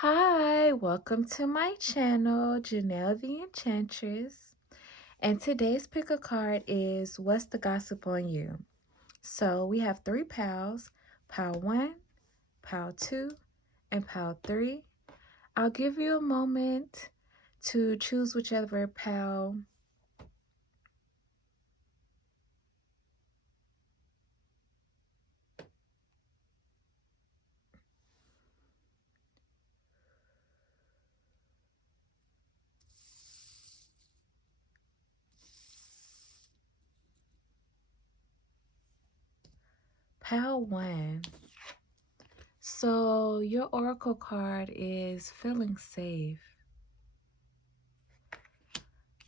Hi, welcome to my channel, Janelle the Enchantress. And today's pick a card is What's the Gossip on You? So we have three pals, pal 1, pal 2, and pal 3. I'll give you a moment to choose whichever pal. Pal 1. So your oracle card is feeling safe.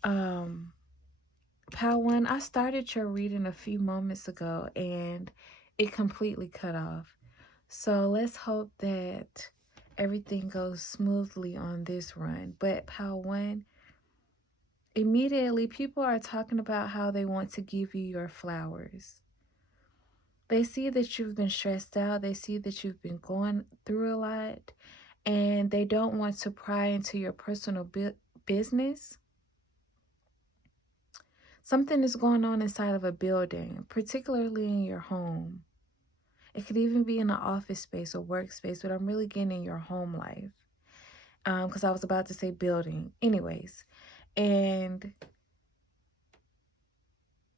Pal 1, I started your reading a few moments ago and it completely cut off. So let's hope that everything goes smoothly on this run. But Pal 1, immediately people are talking about how they want to give you your flowers. They see that you've been stressed out. They see that you've been going through a lot. And they don't want to pry into your personal business. Something is going on inside of a building, particularly in your home. It could even be in an office space or workspace, but I'm really getting in your home life. Because I was about to say building. Anyways, and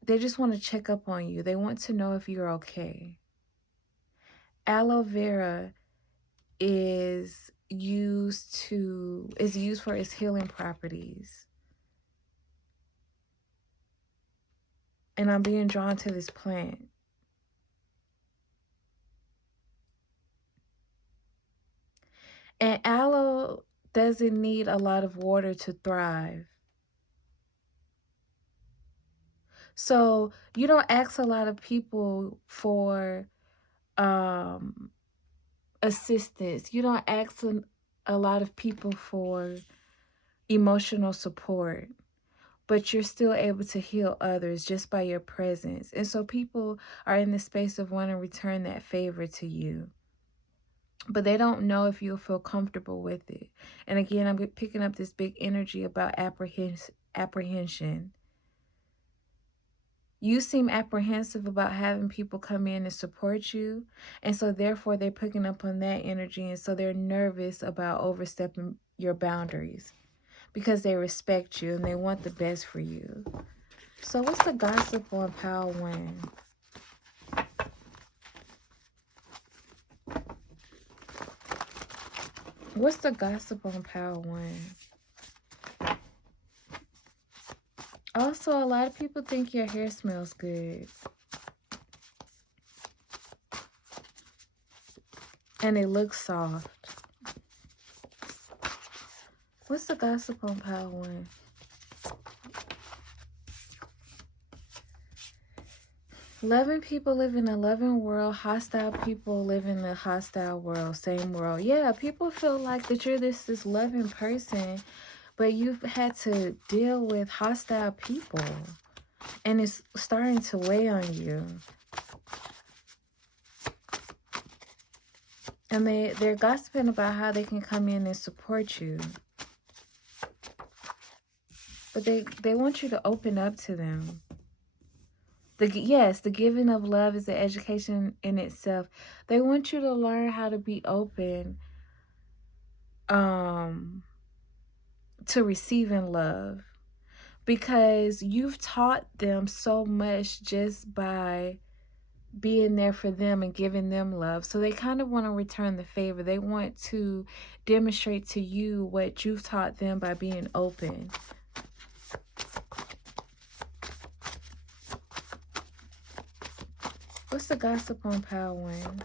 they just want to check up on you. They want to know if you're okay. Aloe vera is used for its healing properties. And I'm being drawn to this plant. And aloe doesn't need a lot of water to thrive. So you don't ask a lot of people for assistance. You don't ask a lot of people for emotional support, but you're still able to heal others just by your presence. And so people are in the space of wanting to return that favor to you, but they don't know if you'll feel comfortable with it. And again, I'm picking up this big energy about apprehension. You seem apprehensive about having people come in and support you. And so therefore they're picking up on that energy. And so they're nervous about overstepping your boundaries because they respect you and they want the best for you. So what's the gossip on Pal 1? What's the gossip on Pal 1? Also, a lot of people think your hair smells good. And it looks soft. What's the gossip on Pal 1? Loving people live in a loving world. Hostile people live in a hostile world. Same world. Yeah, people feel like that you're this loving person, but you've had to deal with hostile people. And it's starting to weigh on you. And they're gossiping about how they can come in and support you. But they want you to open up to them. Yes, the giving of love is an education in itself. They want you to learn how to be open to receiving love, because you've taught them so much just by being there for them and giving them love. So they kind of want to return the favor. They want to demonstrate to you what you've taught them by being open. What's the gossip on Pal 1?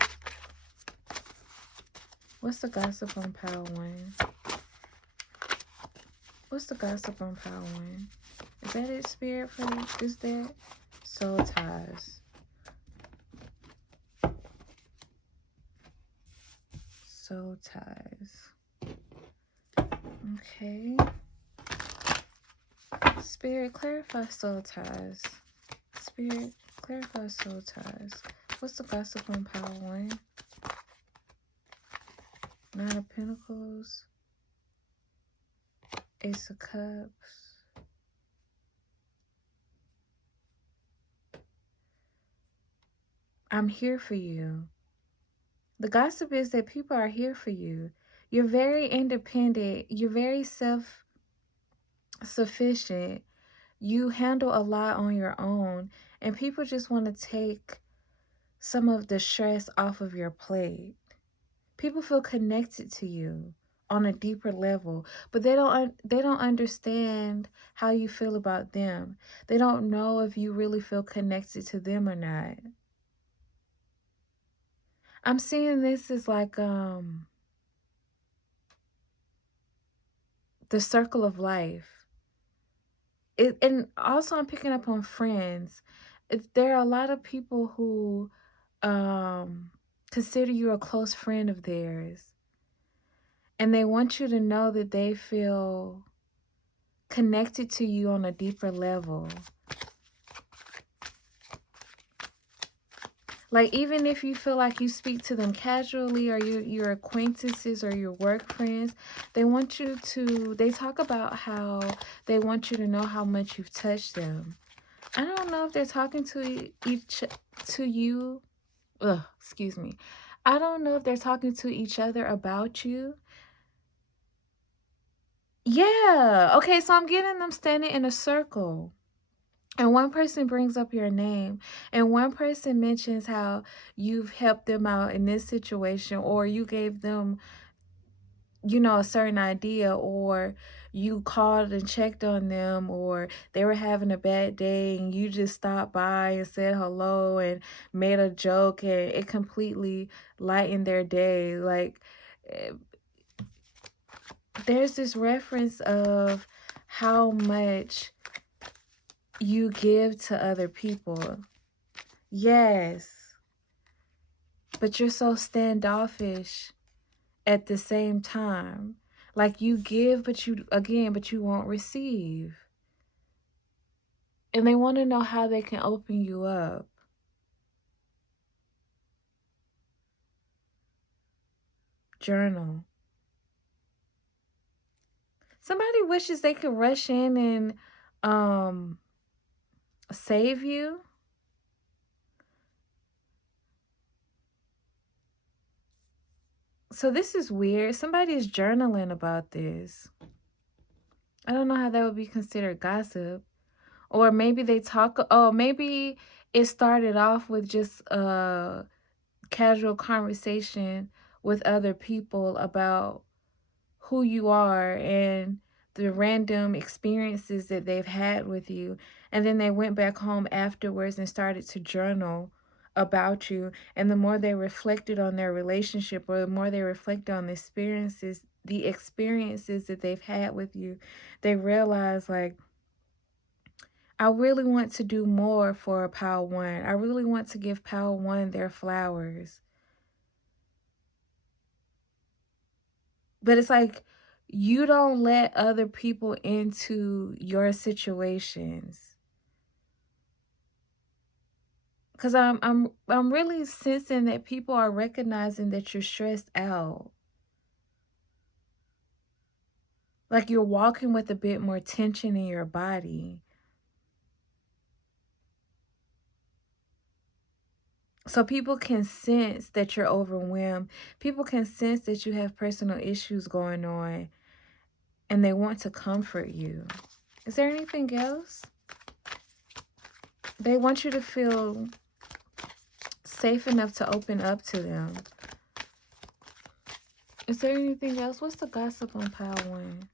What's the gossip on Pal 1? What's the gossip on Pal 1? Is that it, Spirit? Is that soul ties? Soul ties. Okay. Spirit, clarify soul ties. Spirit, clarify soul ties. What's the gossip on Pal 1? Nine of Pentacles. Ace of Cups. I'm here for you. The gossip is that people are here for you. You're very independent. You're very self-sufficient. You handle a lot on your own. And people just want to take some of the stress off of your plate. People feel connected to you on a deeper level, but they don't understand how you feel about them. They don't know if you really feel connected to them or not. I'm seeing this as like the circle of life. And also I'm picking up on friends. There are a lot of people who consider you a close friend of theirs, and they want you to know that they feel connected to you on a deeper level. Like, even if you feel like you speak to them casually, or your acquaintances or your work friends, they talk about how they want you to know how much you've touched them. I don't know if they're talking to you. Excuse me. I don't know if they're talking to each other about you. Yeah. Okay, so I'm getting them standing in a circle. And one person brings up your name, and one person mentions how you've helped them out in this situation, or you gave them, a certain idea, or you called and checked on them, or they were having a bad day and you just stopped by and said hello and made a joke, and it completely lightened their day. Like, eh, there's this reference of how much you give to other people. Yes. But you're so standoffish at the same time. Like, you give, but you won't receive. And they want to know how they can open you up. Journal. Somebody wishes they could rush in and save you. So this is weird. Somebody is journaling about this. I don't know how that would be considered gossip. Or maybe maybe it started off with just casual conversation with other people about who you are and the random experiences that they've had with you. And then they went back home afterwards and started to journal about you. And the more they reflected on their relationship, or the more they reflected on the experiences that they've had with you, they realized, like, I really want to do more for Pile 1. I really want to give Pile 1 their flowers. But it's like, you don't let other people into your situations. Cause I'm really sensing that people are recognizing that you're stressed out. Like, you're walking with a bit more tension in your body. So people can sense that you're overwhelmed. People can sense that you have personal issues going on, and they want to comfort you. Is there anything else? They want you to feel safe enough to open up to them. Is there anything else? What's the gossip on Pile 1?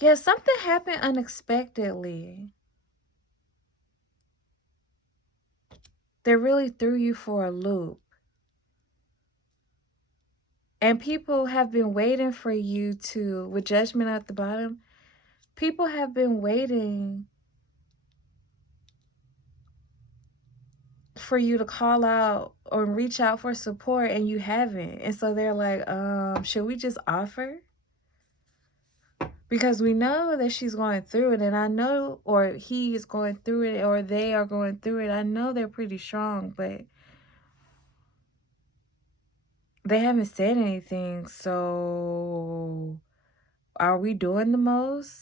Yeah, something happened unexpectedly. They really threw you for a loop. And people have been waiting for you to, with Judgment at the bottom, people have been waiting for you to call out or reach out for support, and you haven't. And so they're like, should we just offer? Because we know that she's going through it, and I know, or he is going through it, or they are going through it. I know they're pretty strong, but They haven't said anything, so are we doing the most?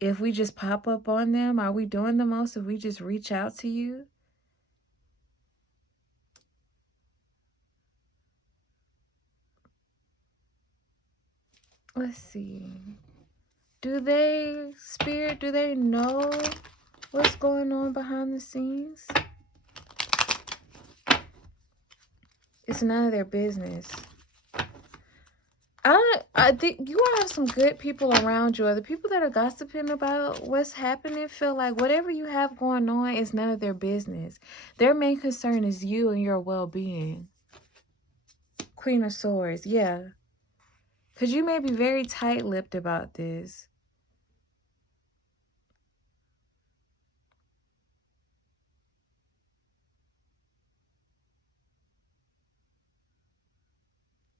If we just pop up on them, are we doing the most if we just reach out to you? Let's see. Do they, Spirit, do they know what's going on behind the scenes? It's none of their business. I think you all have some good people around you. Or the people that are gossiping about what's happening feel like whatever you have going on is none of their business. Their main concern is you and your well-being. Queen of Swords, yeah. Because you may be very tight-lipped about this.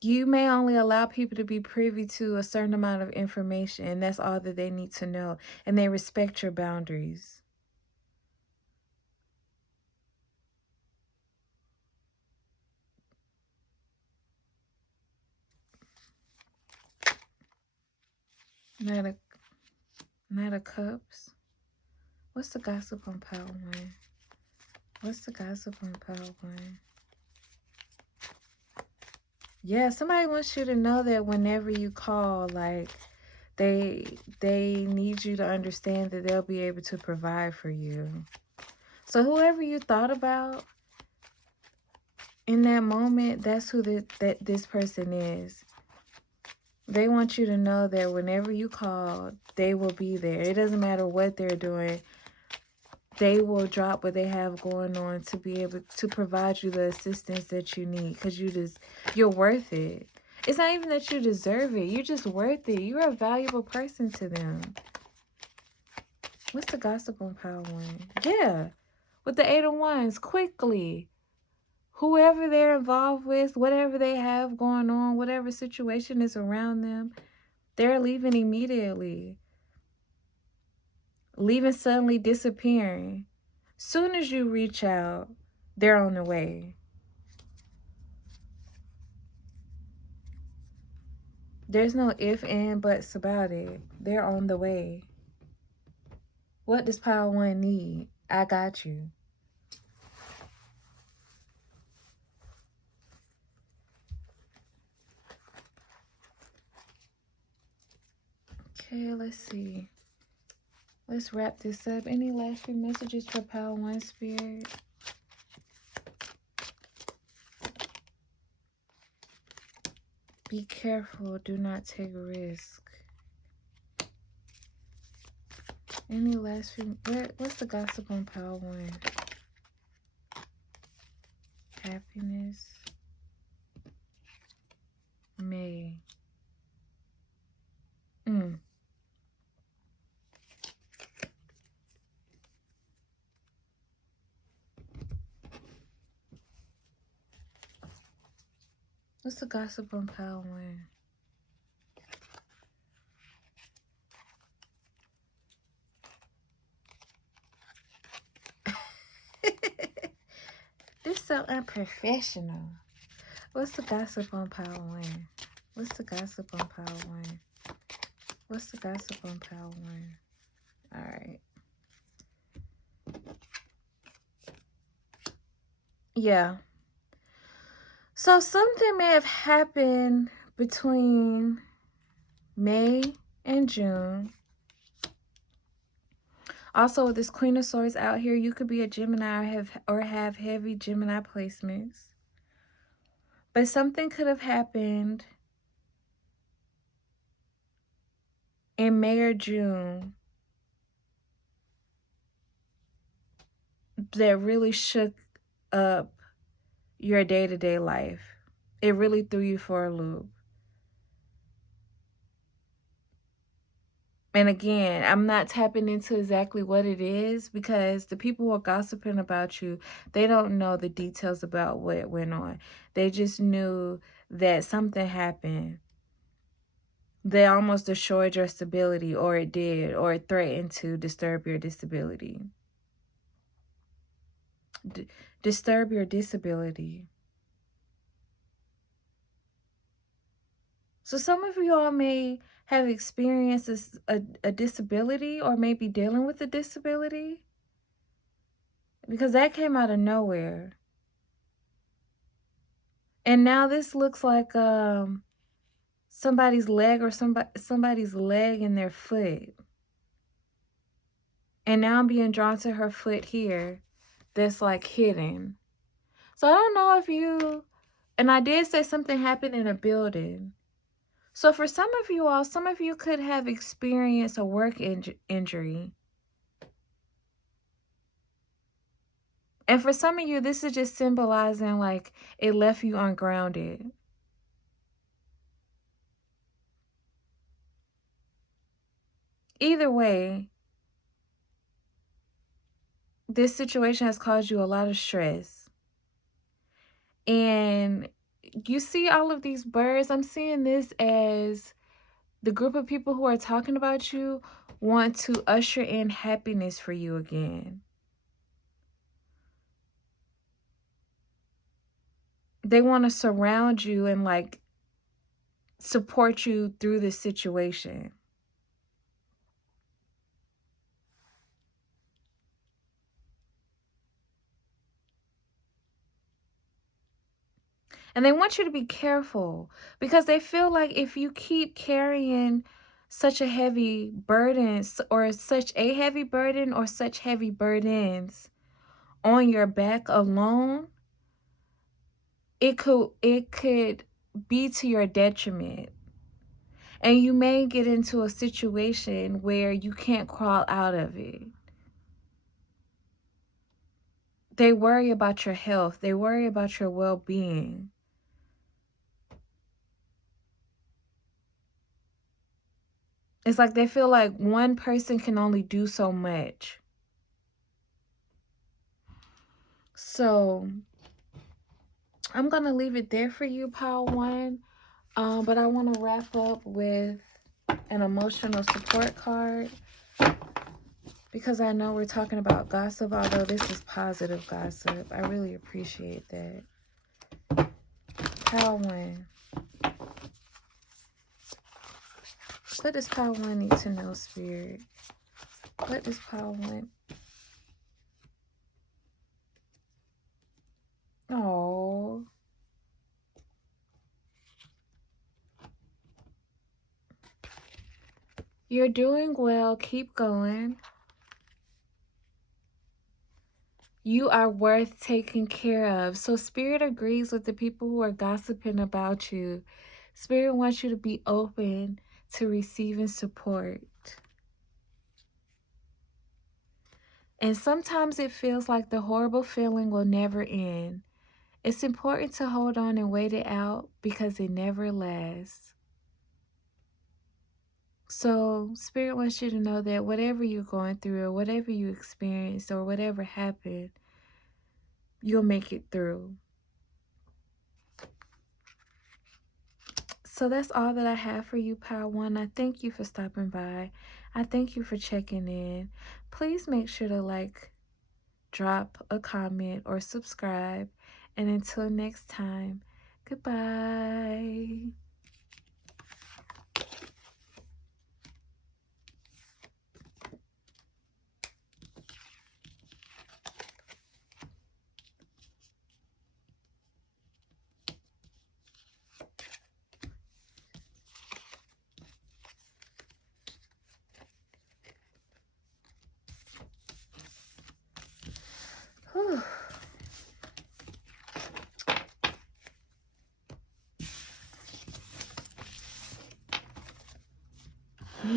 You may only allow people to be privy to a certain amount of information, and that's all that they need to know. And they respect your boundaries. Knight of Cups. What's the gossip on Pile 1? What's the gossip on Pile 1? Yeah, somebody wants you to know that whenever you call, like, they need you to understand that they'll be able to provide for you. So whoever you thought about in that moment, that's who this person is. They want you to know that whenever you call, they will be there. It doesn't matter what they're doing. They will drop what they have going on to be able to provide you the assistance that you need, because you're worth it. It's not even that you deserve it. You're just worth it. You're a valuable person to them. What's the gossip on Pile 1? Yeah. With the 8 of Wands, quickly. Whoever they're involved with, whatever they have going on, whatever situation is around them, they're leaving immediately. Leaving suddenly, disappearing. Soon as you reach out, they're on the way. There's no if, and, buts about it. They're on the way. What does Pile 1 need? I got you. Okay, let's see. Let's wrap this up. Any last few messages for Pile 1, Spirit? Be careful. Do not take risk. Any last few... What's the gossip on Pile 1? Happiness. May. What's the gossip on Pile 1? This is so unprofessional. What's the gossip on Pile 1? What's the gossip on Pile 1? What's the gossip on Pile 1? Alright. Yeah. So something may have happened between May and June. Also, with this Queen of Swords out here, you could be a Gemini or have heavy Gemini placements. But something could have happened in May or June that really shook up your day-to-day life. It really threw you for a loop. And again, I'm not tapping into exactly what it is, because the people who are gossiping about you, they don't know the details about what went on. They just knew that something happened. They almost assured your stability, or it did, or it threatened to disturb your stability. disturb your disability. So some of you all may have experienced a disability or may be dealing with a disability, because that came out of nowhere. And now this looks like somebody's leg or somebody's leg and their foot. And now I'm being drawn to her foot here that's like hidden. So I don't know if you, and I did say something happened in a building. So for some of you all, some of you could have experienced a work injury. And for some of you, this is just symbolizing like it left you ungrounded. Either way, this situation has caused you a lot of stress. And you see all of these birds, I'm seeing this as the group of people who are talking about you want to usher in happiness for you again. They want to surround you and like support you through this situation. And they want you to be careful because they feel like if you keep carrying such a heavy burden or such a heavy burden or such heavy burdens on your back alone, it could be to your detriment. And you may get into a situation where you can't crawl out of it. They worry about your health. They worry about your well-being. It's like they feel like one person can only do so much. So I'm going to leave it there for you, Pile 1. But I want to wrap up with an emotional support card, because I know we're talking about gossip, although this is positive gossip. I really appreciate that. Pile 1. What does Pile 1 need to know, Spirit? What does Pile 1? Oh. You're doing well. Keep going. You are worth taking care of. So Spirit agrees with the people who are gossiping about you. Spirit wants you to be open to receiving support. And sometimes it feels like the horrible feeling will never end. It's important to hold on and wait it out because it never lasts. So Spirit wants you to know that whatever you're going through or whatever you experienced or whatever happened, you'll make it through. So that's all that I have for you, Power One. I thank you for stopping by. I thank you for checking in. Please make sure to like, drop a comment, or subscribe. And until next time, goodbye. Whew.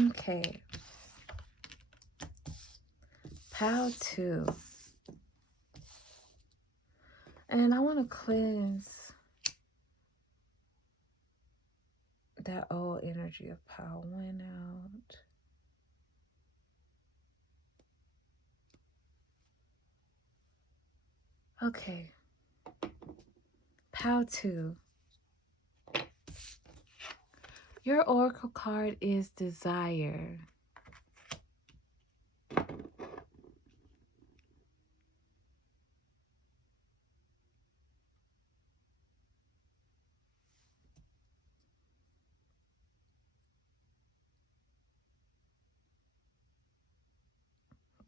Okay. Pile 2. And I want to cleanse that old energy of Pile 1 out. Okay. Pile 2. Your oracle card is Desire.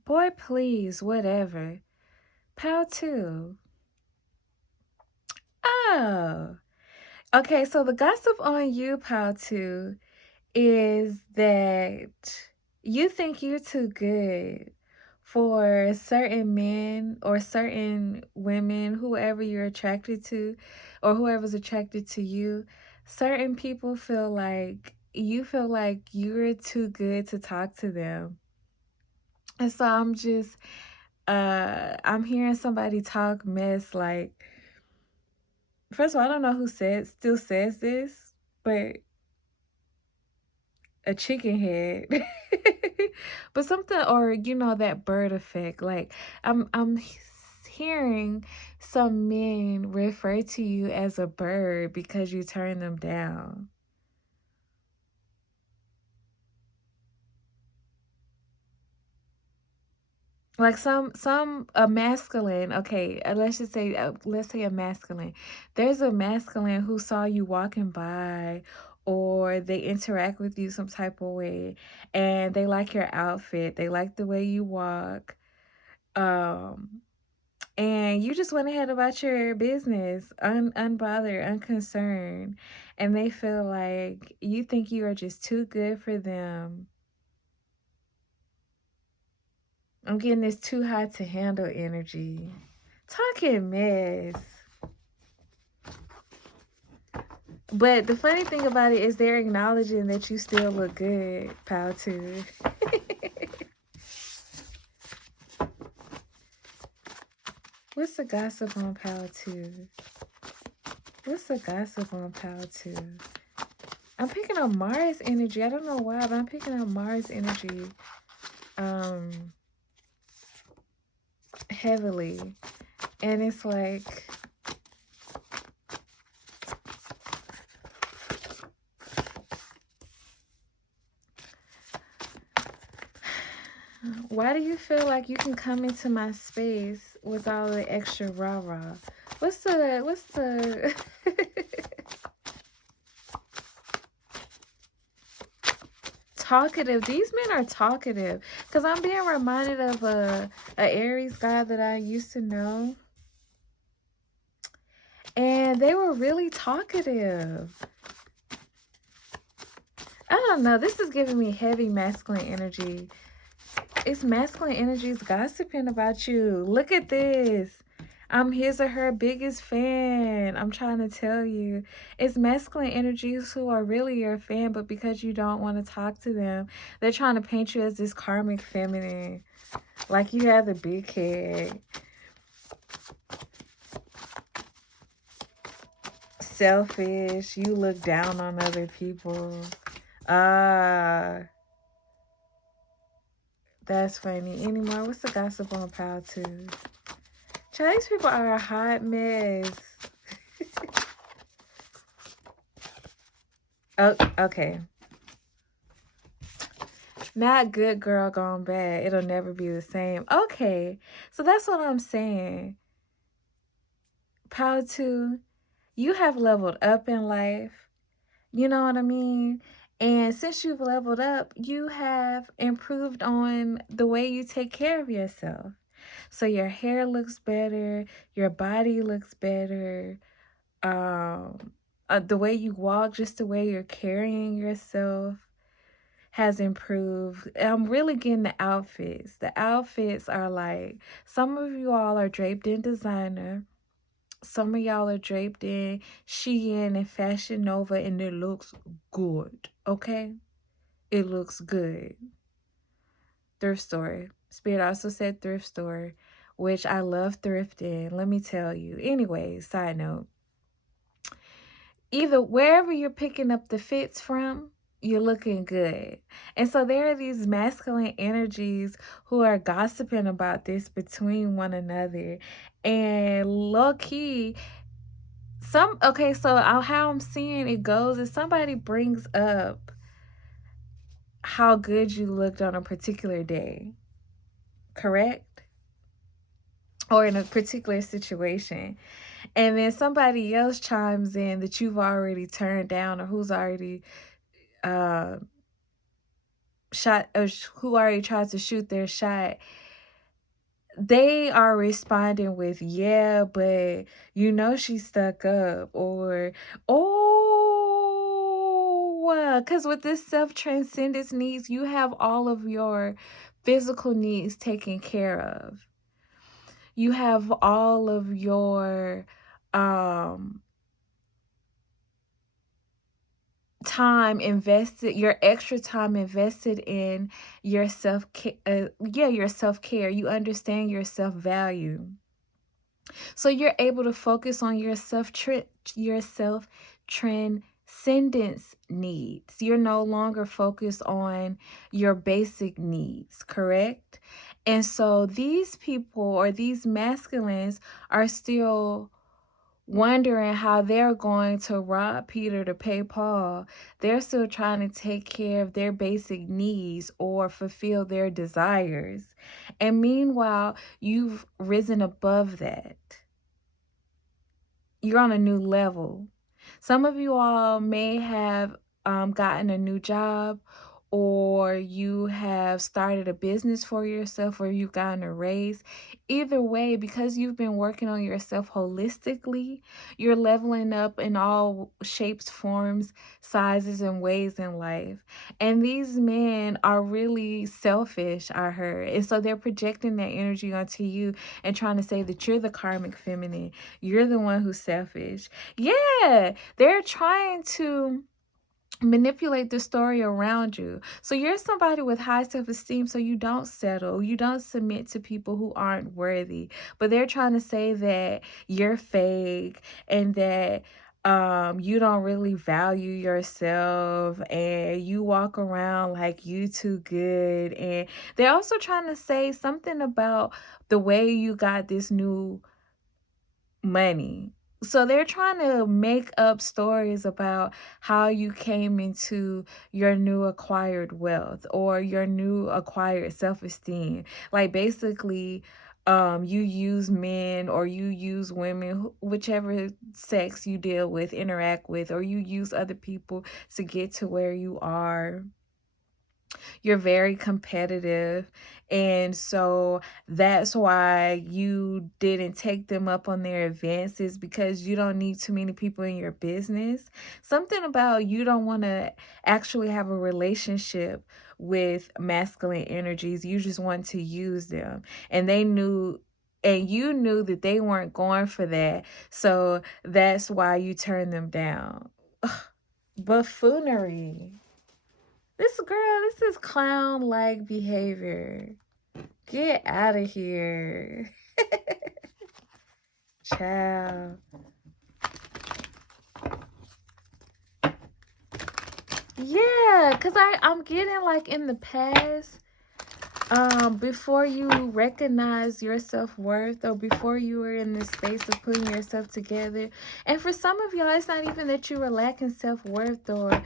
Boy, please, whatever. Pal 2. Oh. Okay, so the gossip on you, Pal 2, is that you think you're too good for certain men or certain women, whoever you're attracted to or whoever's attracted to you. Certain people feel like you feel like you're too good to talk to them. And so I'm hearing somebody talk mess like, first of all, I don't know who still says this, but a chicken head. But something, or that bird effect. Like I'm hearing some men refer to you as a bird because you turn them down. Like some a masculine, okay, let's say a masculine. There's a masculine who saw you walking by, or they interact with you some type of way, and they like your outfit, they like the way you walk, um and you just went ahead about your business, unbothered, unconcerned, and they feel like you think you are just too good for them. I'm getting this too hot to handle energy. Talking mess. But the funny thing about it is they're acknowledging that you still look good, pal two. What's the gossip on pal two? What's the gossip on pal two? I'm picking up Mars energy. I don't know why, but I'm picking up Mars energy heavily. And it's like, why do you feel like you can come into my space with all the extra rah-rah? What's the talkative? These men are talkative. Because I'm being reminded of a Aries guy that I used to know. And they were really talkative. I don't know. This is giving me heavy masculine energy. It's masculine energies gossiping about you. Look at this. I'm his or her biggest fan. I'm trying to tell you. It's masculine energies who are really your fan, but because you don't want to talk to them, they're trying to paint you as this karmic feminine. Like you have the big head. Selfish. You look down on other people. That's funny. Anymore, what's the gossip on Pal 2? Child, these people are a hot mess. Oh, okay. Not good girl gone bad. It'll never be the same. Okay. So that's what I'm saying. Pal 2, you have leveled up in life. You know what I mean? And since you've leveled up, you have improved on the way you take care of yourself. So your hair looks better, your body looks better, the way you walk, just the way you're carrying yourself has improved. I'm really getting the outfits. The outfits are like, some of you all are draped in designer. Some of y'all are draped in Shein and Fashion Nova, and it looks good, okay? It looks good. Thrift store. Spirit also said thrift store, which I love thrifting, let me tell you. Anyway, side note. Either wherever you're picking up the fits from, you're looking good. And so there are these masculine energies who are gossiping about this between one another. And low key, so how I'm seeing it goes is somebody brings up how good you looked on a particular day, correct? Or in a particular situation. And then somebody else chimes in that you've already turned down, or who's already uh, who already tried to shoot their shot. they are responding with, yeah, but you know she's stuck up, or oh, because with this self-transcendence needs, you have all of your physical needs taken care of. You have all of your um time invested, your extra time invested in your self-care. Your self-care. You understand your self-value. So you're able to focus on your self transcendence needs. You're no longer focused on your basic needs, correct? And so these people, or these masculines, are still wondering how they're going to rob Peter to pay Paul. They're still trying to take care of their basic needs or fulfill their desires. And meanwhile, you've risen above that. You're on a new level. Some of you all may have gotten a new job, or you have started a business for yourself, or you've gotten a raise. Either way, because you've been working on yourself holistically, you're leveling up in all shapes, forms, sizes, and ways in life. And these men are really selfish, I heard. And so they're projecting that energy onto you and trying to say that you're the karmic feminine. You're the one who's selfish. Yeah, they're trying to manipulate the story around you. So you're somebody with high self-esteem, so you don't settle. You don't submit to people who aren't worthy. But they're trying to say that you're fake, and that you don't really value yourself, and you walk around like you too good. And they're also trying to say something about the way you got this new money. So they're trying to make up stories about how you came into your new acquired wealth, or your new acquired self-esteem. Like basically, you use men, or you use women, whichever sex you deal with, interact with, or you use other people to get to where you are. You're very competitive. And so that's why you didn't take them up on their advances, because you don't need too many people in your business. Something about you don't want to actually have a relationship with masculine energies. You just want to use them. And they knew, and you knew that they weren't going for that. So that's why you turned them down. Ugh, buffoonery. This is clown-like behavior. Get out of here. Child. Yeah, because I'm getting like in the past, before you recognize your self-worth, or before you were in this space of putting yourself together. And for some of y'all, it's not even that you were lacking self-worth, or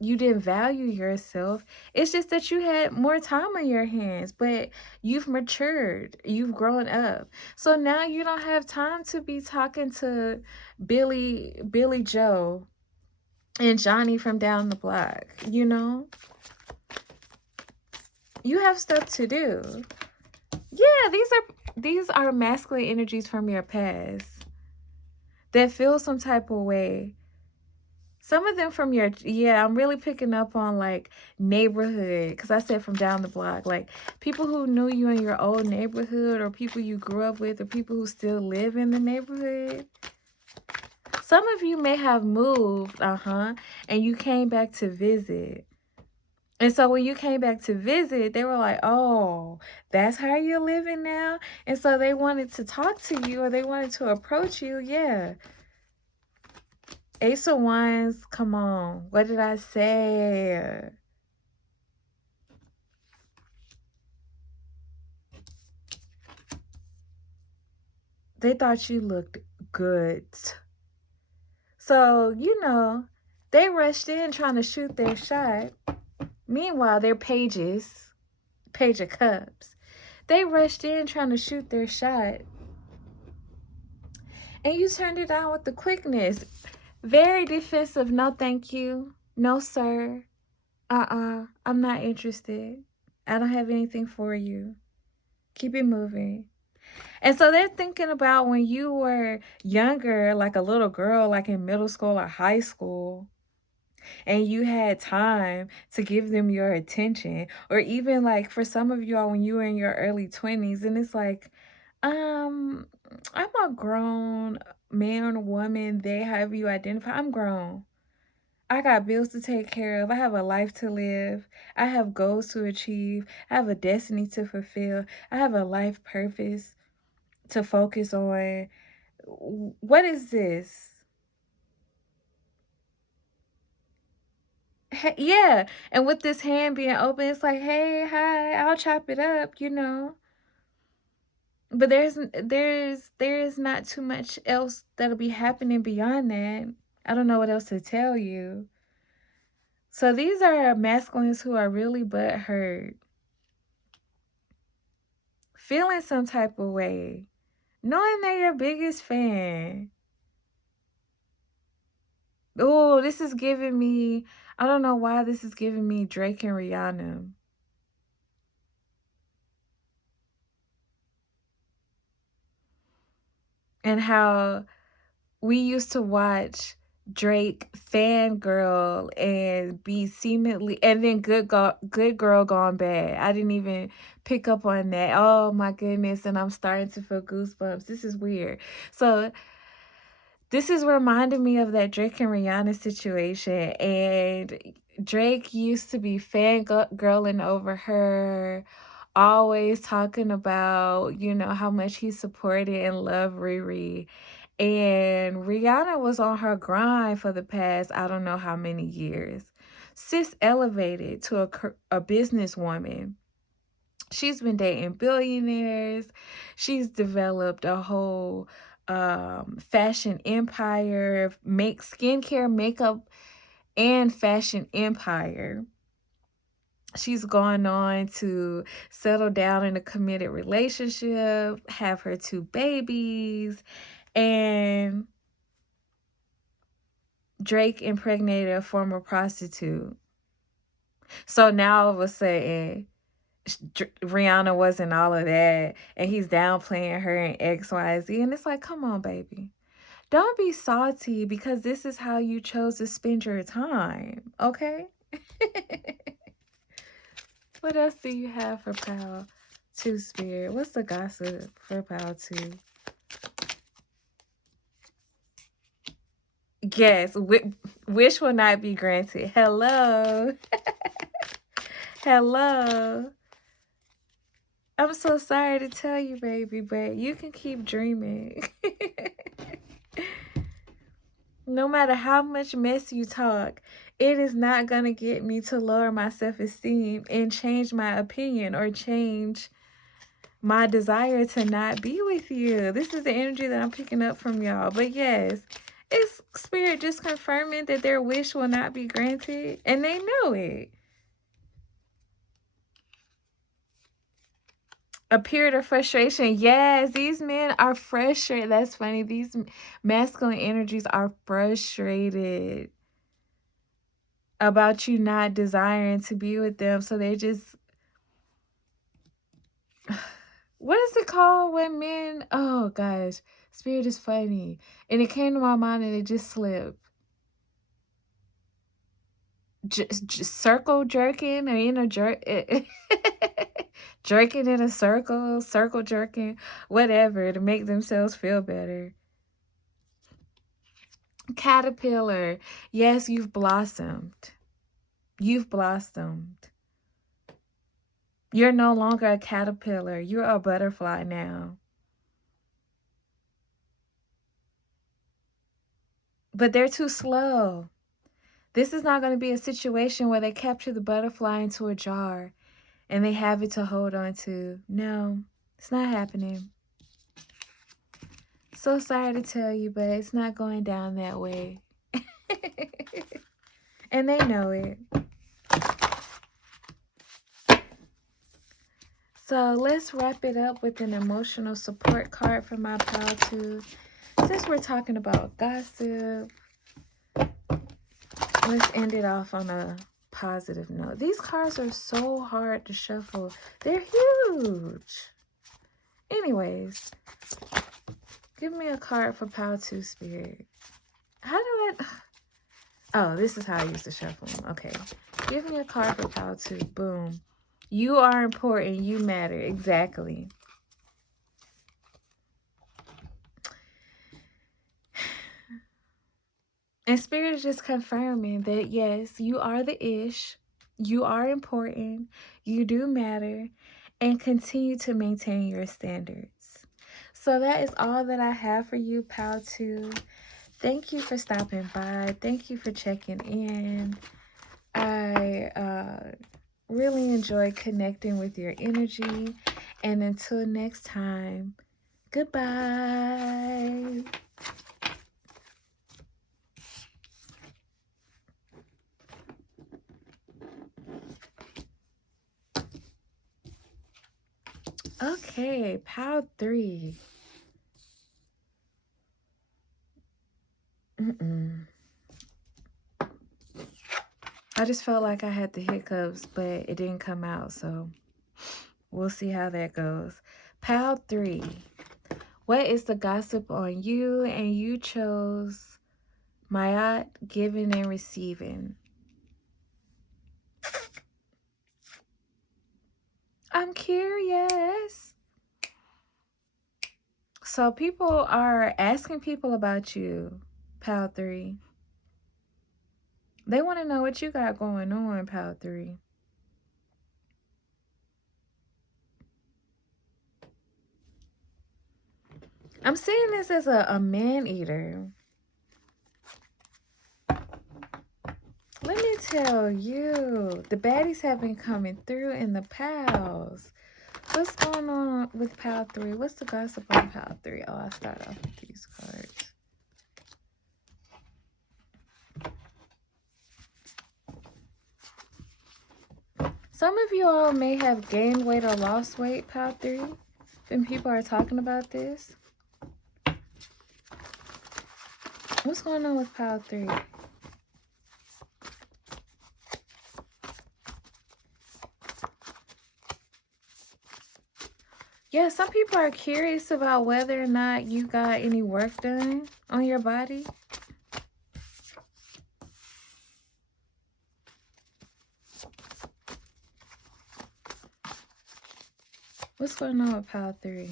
you didn't value yourself. It's just that you had more time on your hands, but you've matured, you've grown up. So now you don't have time to be talking to Billy Joe and Johnny from down the block. You have stuff to do. Yeah, these are masculine energies from your past that feel some type of way. Some of them from your, yeah, I'm really picking up on like neighborhood, because I said from down the block, like people who knew you in your old neighborhood, or people you grew up with, or people who still live in the neighborhood. Some of you may have moved, and you came back to visit. And so when you came back to visit, they were like, oh, that's how you're living now? And so they wanted to talk to you, or they wanted to approach you. Yeah. Ace of Wands, come on. What did I say? They thought you looked good. So, they rushed in trying to shoot their shot. Meanwhile, their Page of Cups, they rushed in trying to shoot their shot. And you turned it down with the quickness. Very defensive. No, thank you. No, sir. I'm not interested. I don't have anything for you. Keep it moving. And so they're thinking about when you were younger, like a little girl, like in middle school or high school, and you had time to give them your attention. Or even like for some of y'all when you were in your early 20s, and it's like, um, I'm a grown man or woman, they have you identify. I'm grown. I got bills to take care of. I have a life to live. I have goals to achieve. I have a destiny to fulfill. I have a life purpose to focus on. What is this? Hey, yeah. And with this hand being open, it's like, hey, hi, I'll chop it up, you know. But there's not too much else that'll be happening beyond that. I don't know what else to tell you. So these are masculines who are really butthurt, feeling some type of way, knowing they're your biggest fan. Oh, this is giving me, I don't know why this is giving me Drake and Rihanna. And how we used to watch Drake fangirl and be seemingly, and then good girl gone bad. I didn't even pick up on that. Oh my goodness, and I'm starting to feel goosebumps. This is weird. So this is reminding me of that Drake and Rihanna situation. And Drake used to be fangirling over her, always talking about, you know, how much he supported and loved Riri. And Rihanna was on her grind for the past, I don't know how many years. Sis elevated to a businesswoman. She's been dating billionaires. She's developed a whole fashion empire, make skincare, makeup, and fashion empire. She's gone on to settle down in a committed relationship, have her 2 babies, and Drake impregnated a former prostitute. So now all of a sudden, Rihanna wasn't all of that, and he's downplaying her and XYZ. And it's like, come on, baby. Don't be salty because this is how you chose to spend your time, okay? What else do you have for Pal 2 Spirit? What's the gossip for Pal 2? Yes, wish will not be granted. Hello. Hello. I'm so sorry to tell you, baby, but you can keep dreaming. No matter how much mess you talk, it is not going to get me to lower my self-esteem and change my opinion or change my desire to not be with you. This is the energy that I'm picking up from y'all. But yes, it's Spirit just confirming that their wish will not be granted, and they know it. A period of frustration. Yes, these men are frustrated. That's funny. These masculine energies are frustrated about you not desiring to be with them. So they just, what is it called when men, oh gosh, Spirit is funny. And it came to my mind and it just slipped. Just circle jerking, or, you know, jerking in a circle jerking, whatever, to make themselves feel better. Caterpillar. Yes, you've blossomed. You've blossomed. You're no longer a caterpillar. You're a butterfly now. But they're too slow. This is not going to be a situation where they capture the butterfly into a jar and they have it to hold on to. No, it's not happening. So sorry to tell you, but it's not going down that way. And they know it. So let's wrap it up with an emotional support card for my pal too. Since we're talking about gossip, let's end it off on a positive note. These cards are so hard to shuffle. They're huge. Anyways, give me a card for Pile 2 Spirit. How do I... Oh, this is how I use the shuffle. Okay. Give me a card for Pile 2. Boom. You are important. You matter. Exactly. And Spirit is just confirming that, yes, you are the ish. You are important. You do matter. And continue to maintain your standards. So that is all that I have for you, Pile 2. Thank you for stopping by. Thank you for checking in. I really enjoy connecting with your energy. And until next time, goodbye. Okay, Pile 3. I just felt like I had the hiccups, but it didn't come out, so we'll see how that goes. Pile 3. What is the gossip on you? And you chose Mayat, giving and receiving. I'm curious. So people are asking people about you, Pile 3. They want to know what you got going on, Pile 3. I'm seeing this as a man-eater. Let me tell you, the baddies have been coming through in the pals. What's going on with Pile 3? What's the gossip on Pile 3? Oh, I'll start off with these cards. Some of you all may have gained weight or lost weight, Pile 3. When people are talking about this. What's going on with Pile 3? Yeah, some people are curious about whether or not you got any work done on your body. What's going on with Pile 3?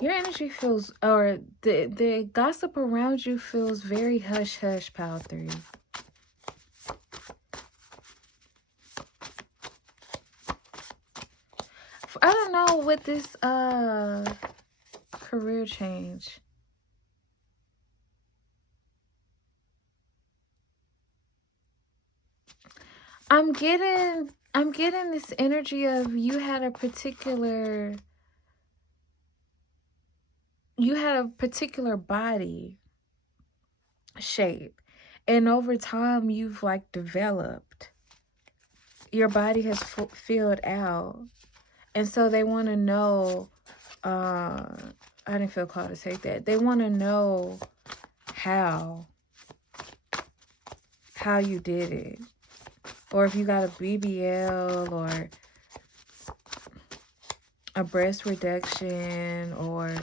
Your energy feels, or the gossip around you feels very hush-hush, Pile 3. I don't know what this career change. I'm getting this energy of you had a particular body shape, and over time you've like developed. Your body has filled out, and so they want to know. I didn't feel called to take that. They want to know how you did it, or if you got a BBL or a breast reduction or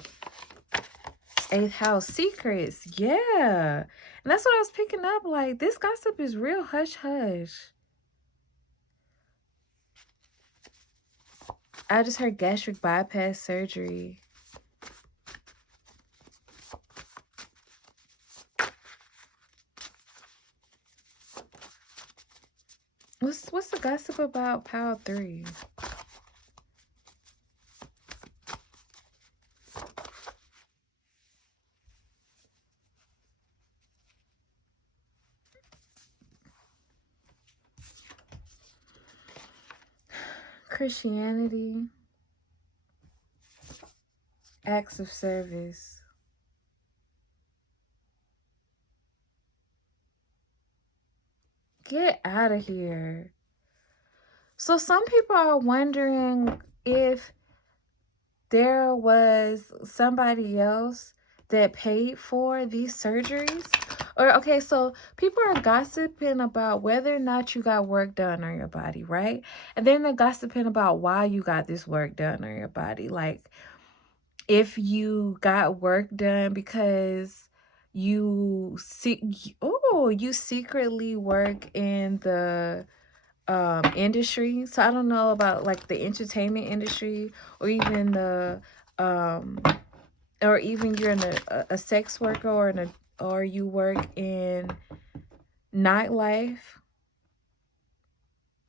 8th house secrets. Yeah. And that's what I was picking up. Like, this gossip is real hush-hush. I just heard gastric bypass surgery. What's the gossip about Pile 3? Christianity. Acts of service. Get out of here. So some people are wondering if there was somebody else that paid for these surgeries, Or, okay, so people are gossiping about whether or not you got work done on your body, right? And then they're gossiping about why you got this work done on your body. Like, if you got work done because you secretly work in the industry. So I don't know about like the entertainment industry, or even the um or even you're in a sex worker, or you work in nightlife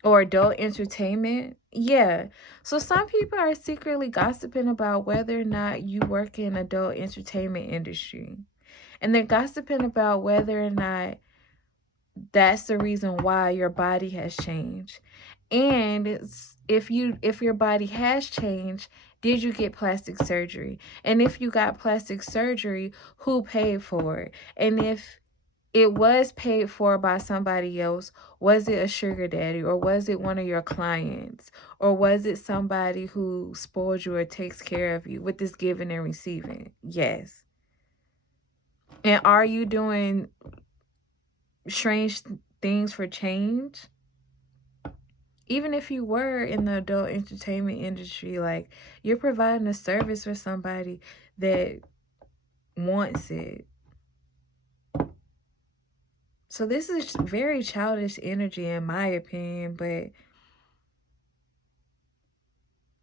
or adult entertainment. Yeah. So some people are secretly gossiping about whether or not you work in adult entertainment industry. And they're gossiping about whether or not that's the reason why your body has changed. And if your body has changed, did you get plastic surgery? And if you got plastic surgery, who paid for it? And if it was paid for by somebody else, was it a sugar daddy, or was it one of your clients, or was it somebody who spoils you or takes care of you with this giving and receiving? Yes. And are you doing strange things for change? Even if you were in the adult entertainment industry, like, you're providing a service for somebody that wants it. So this is very childish energy in my opinion, but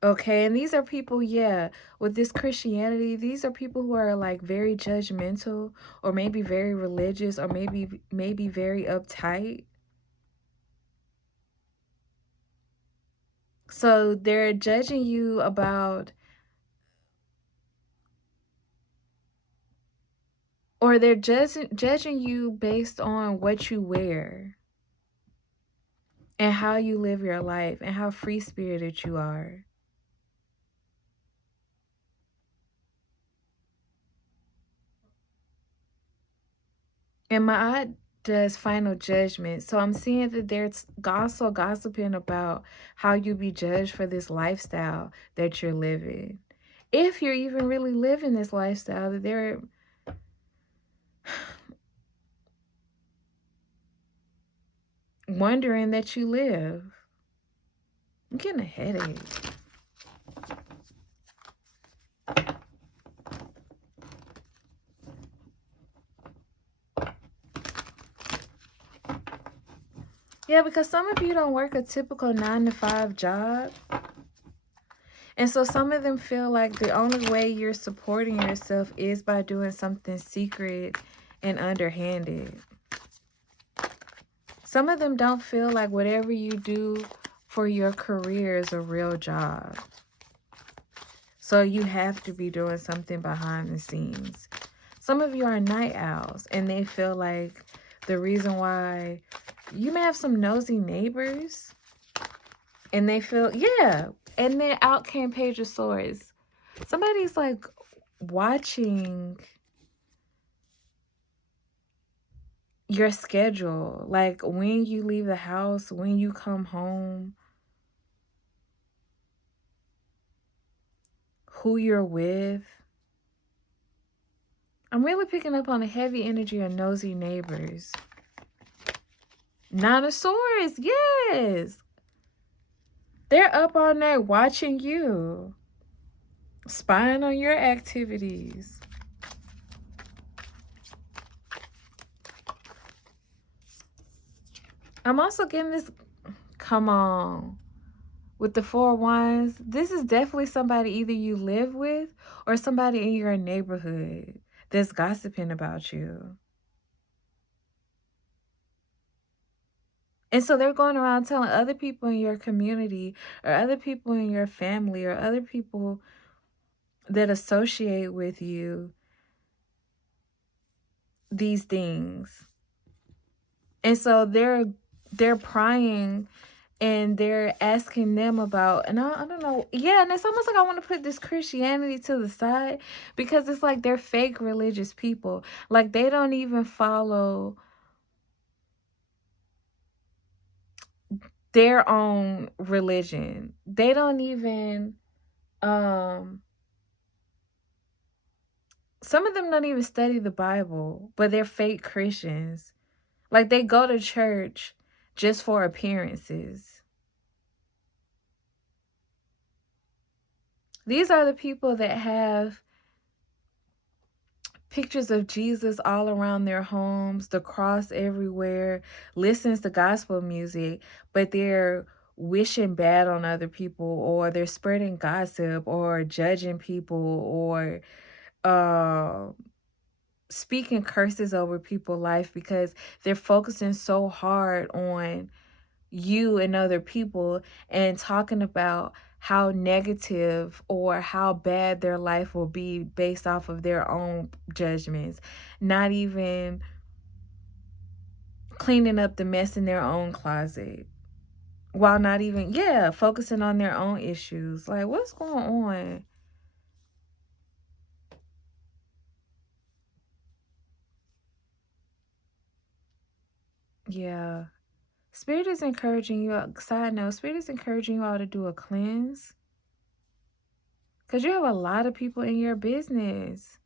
okay. And these are people, yeah, with this Christianity, these are people who are like very judgmental, or maybe very religious, or maybe very uptight. So they're judging you about, or they're judging you based on what you wear and how you live your life and how free spirited you are. And my aunt does final judgment. So I'm seeing that there's also gossiping about how you be judged for this lifestyle that you're living. If you're even really living this lifestyle that they're wondering that you live. I'm getting a headache. Yeah, because some of you don't work a typical 9-to-5 job. And so some of them feel like the only way you're supporting yourself is by doing something secret and underhanded. Some of them don't feel like whatever you do for your career is a real job. So you have to be doing something behind the scenes. Some of you are night owls, and they feel like the reason why you may have some nosy neighbors, and they feel, yeah. And then out came Page of Swords. Somebody's like watching your schedule, like when you leave the house, when you come home, who you're with. I'm really picking up on the heavy energy of nosy neighbors. Nine of Swords, yes. They're up all night watching you, spying on your activities. I'm also getting this, come on, with the Four of Wands. This is definitely somebody either you live with or somebody in your neighborhood that's gossiping about you. And so they're going around telling other people in your community, or other people in your family, or other people that associate with you these things. And so they're prying, and they're asking them about, and I don't know. Yeah, and it's almost like I want to put this Christianity to the side, because it's like they're fake religious people. Like, they don't even follow their own religion. They don't even Some of them don't even study the Bible, but they're fake Christians. Like, they go to church just for appearances. These are the people that have pictures of Jesus all around their homes, the cross everywhere, listens to gospel music, but they're wishing bad on other people, or they're spreading gossip, or judging people, or uh, speaking curses over people's life because they're focusing so hard on you and other people and talking about how negative or how bad their life will be based off of their own judgments, not even cleaning up the mess in their own closet, while not even focusing on their own issues. Like, what's going on? Yeah. Spirit is encouraging you, side note, Spirit is encouraging you all to do a cleanse. Because you have a lot of people in your business.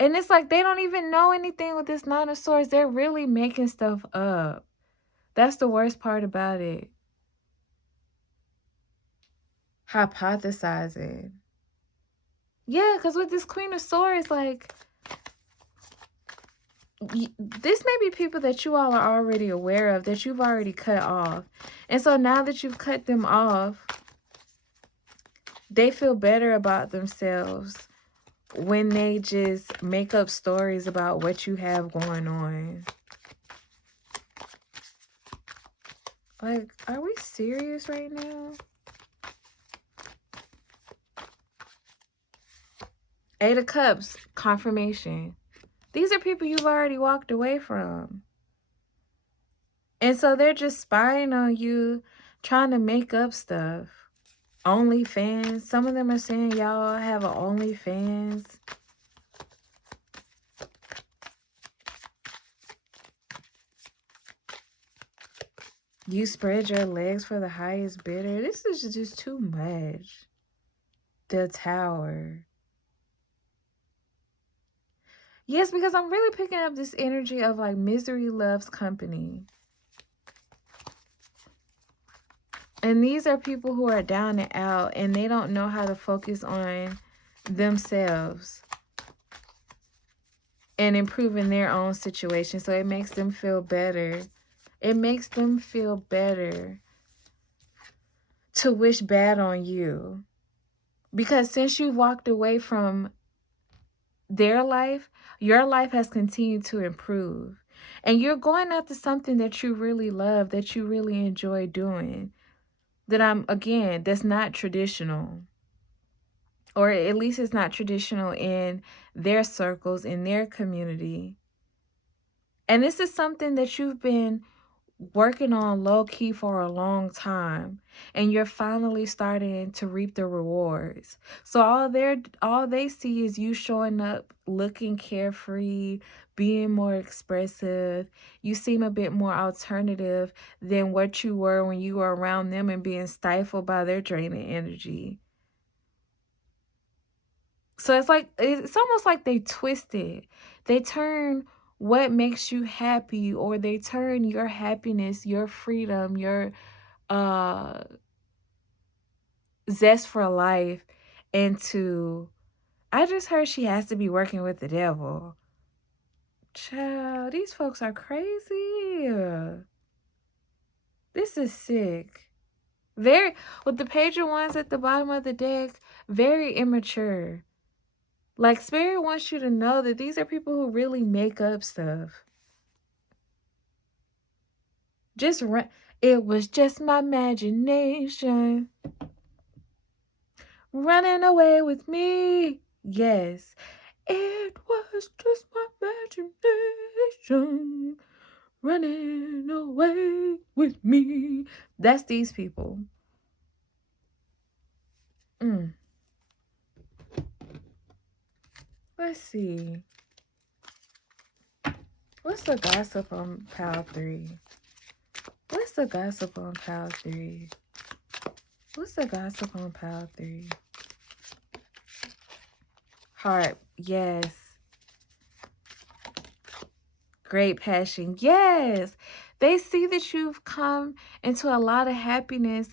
And it's like they don't even know anything with this Nine of Swords. They're really making stuff up. That's the worst part about it. Hypothesizing. Yeah, because with this Queen of Swords, like, this may be people that you all are already aware of, that you've already cut off. And so now that you've cut them off, they feel better about themselves when they just make up stories about what you have going on. Like, are we serious right now? Eight of Cups, confirmation. These are people you've already walked away from. And so they're just spying on you, trying to make up stuff. OnlyFans. Some of them are saying y'all have an OnlyFans. You spread your legs for the highest bidder. This is just too much. The Tower. Yes, because I'm really picking up this energy of like misery loves company. And these are people who are down and out and they don't know how to focus on themselves and improving their own situation. So it makes them feel better. It makes them feel better to wish bad on you. Because since you walked away from their life, your life has continued to improve. And you're going after something that you really love, that you really enjoy doing. That's not traditional. Or at least it's not traditional in their circles, in their community. And this is something that you've been working on low-key for a long time, and you're finally starting to reap the rewards. So all they see is you showing up looking carefree, being more expressive. You seem a bit more alternative than what you were when you were around them and being stifled by their draining energy. So it's almost like they twist it. They turn what makes you happy, or they turn your happiness, your freedom, your uh zest for life into, I just heard she has to be working with the devil. Child, these folks are crazy. This is sick. Very, with the Page of Wands at the bottom of the deck, very immature. Like, Spirit wants you to know that these are people who really make up stuff. It was just my imagination running away with me. Yes, it was just my imagination running away with me. That's these people. Let's see. What's the gossip on pile 3? What's the gossip on pile 3? What's the gossip on pile 3? Heart. Yes. Great passion. Yes. They see that you've come into a lot of happiness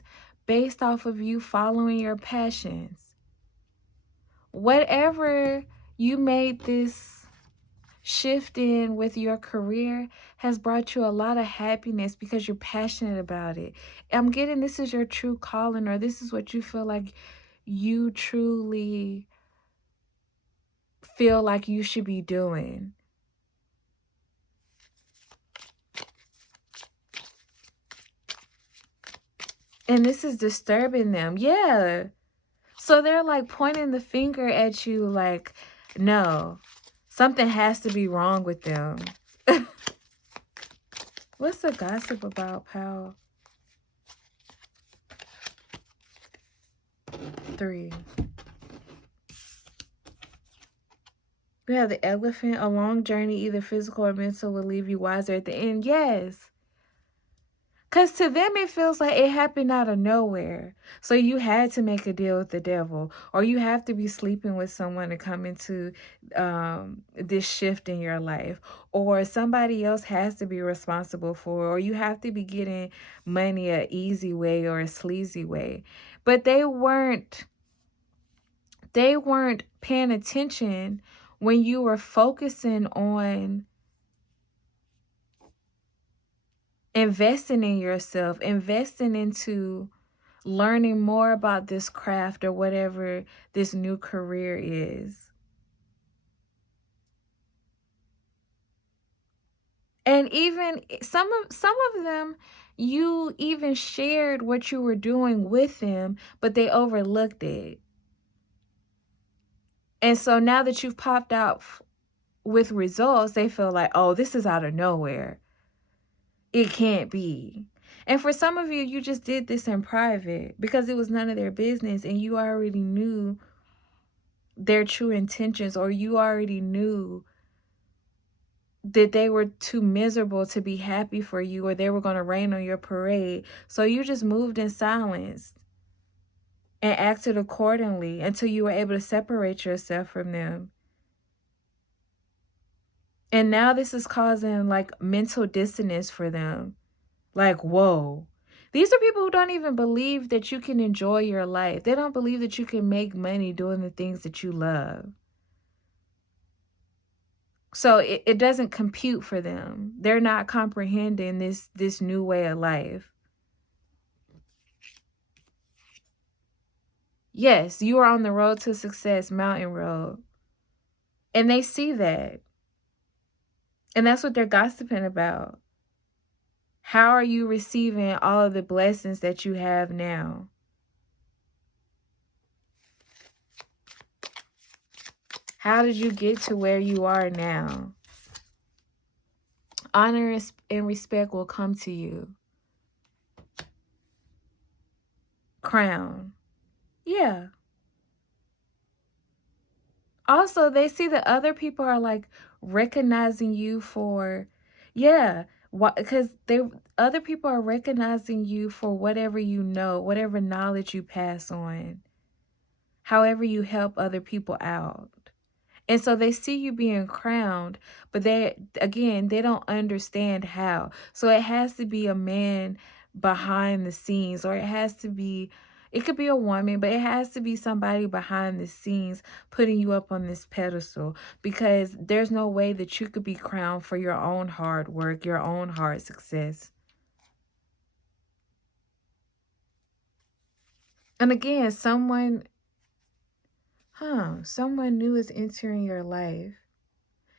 based off of you following your passions. Whatever you made this shift in with your career has brought you a lot of happiness because you're passionate about it. I'm getting this is your true calling, or this is what you feel like you truly feel like you should be doing. And this is disturbing them. Yeah. So they're like pointing the finger at you like, no, something has to be wrong with them. What's the gossip about, pal? 3. We have the elephant. A long journey, either physical or mental, will leave you wiser at the end. Yes. Because to them, it feels like it happened out of nowhere. So you had to make a deal with the devil, or you have to be sleeping with someone to come into this shift in your life, or somebody else has to be responsible for, or you have to be getting money an easy way or a sleazy way. But they weren't paying attention when you were focusing on investing in yourself, investing into learning more about this craft or whatever this new career is. And even some of them, you even shared what you were doing with them, but they overlooked it. And so now that you've popped out with results, they feel like, oh, this is out of nowhere. It can't be. And for some of you, you just did this in private because it was none of their business, and you already knew their true intentions, or you already knew that they were too miserable to be happy for you, or they were going to rain on your parade. So you just moved in silence and acted accordingly until you were able to separate yourself from them. And now this is causing like mental dissonance for them. Like, whoa. These are people who don't even believe that you can enjoy your life. They don't believe that you can make money doing the things that you love. So it doesn't compute for them. They're not comprehending this new way of life. Yes, you are on the road to success, mountain road. And they see that. And that's what they're gossiping about. How are you receiving all of the blessings that you have now? How did you get to where you are now? Honor and respect will come to you. Crown. Yeah. Also, they see that other people are like recognizing you for, yeah, because other people are recognizing you for whatever you know, whatever knowledge you pass on, however you help other people out. And so they see you being crowned, but they don't understand how. So it has to be a man behind the scenes, or it could be a woman, but it has to be somebody behind the scenes putting you up on this pedestal, because there's no way that you could be crowned for your own hard work, your own hard success. And again, someone new is entering your life.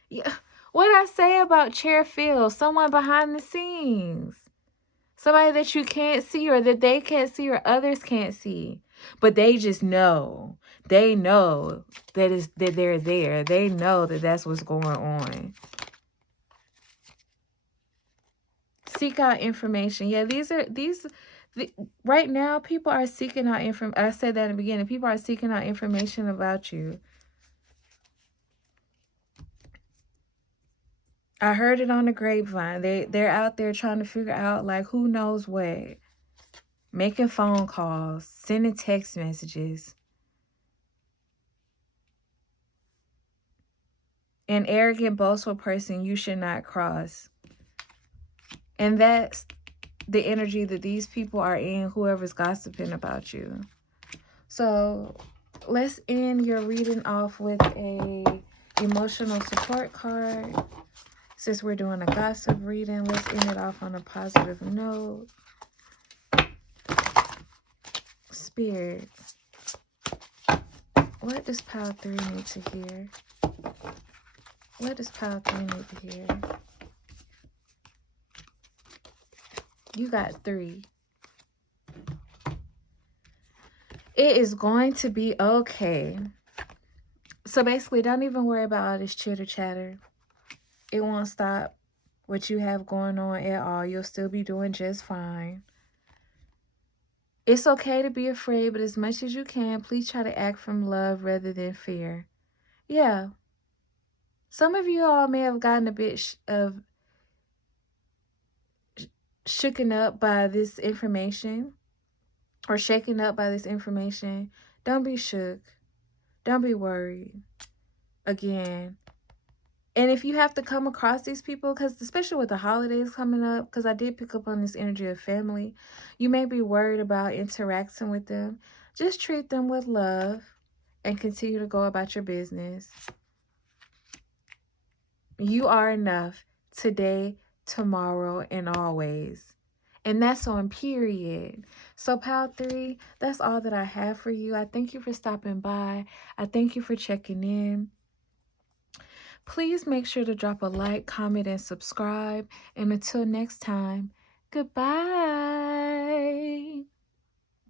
Yeah. What did I say about Chairfield? Someone behind the scenes. Somebody that you can't see, or that they can't see, or others can't see. But they just know. They know that they're there. They know that that's what's going on. Seek out information. Yeah, right now, people are seeking out information. I said that in the beginning. People are seeking out information about you. I heard it on the grapevine. They're out there trying to figure out like who knows what. Making phone calls, sending text messages. An arrogant, boastful person you should not cross. And that's the energy that these people are in, whoever's gossiping about you. So let's end your reading off with a emotional support card. Since we're doing a gossip reading, let's end it off on a positive note. Spirit, what does pile 3 need to hear? What does pile 3 need to hear? You got 3. It is going to be okay. So basically, don't even worry about all this chitter chatter. It won't stop what you have going on at all. You'll still be doing just fine. It's okay to be afraid, but as much as you can, please try to act from love rather than fear. Yeah. Some of you all may have gotten a bit shooken up by this information or shaken up by this information. Don't be shook. Don't be worried. Again. And if you have to come across these people, because especially with the holidays coming up, because I did pick up on this energy of family, you may be worried about interacting with them. Just treat them with love and continue to go about your business. You are enough today, tomorrow, and always. And that's on period. So pile 3, that's all that I have for you. I thank you for stopping by. I thank you for checking in. Please make sure to drop a like, comment, and subscribe. And until next time, goodbye.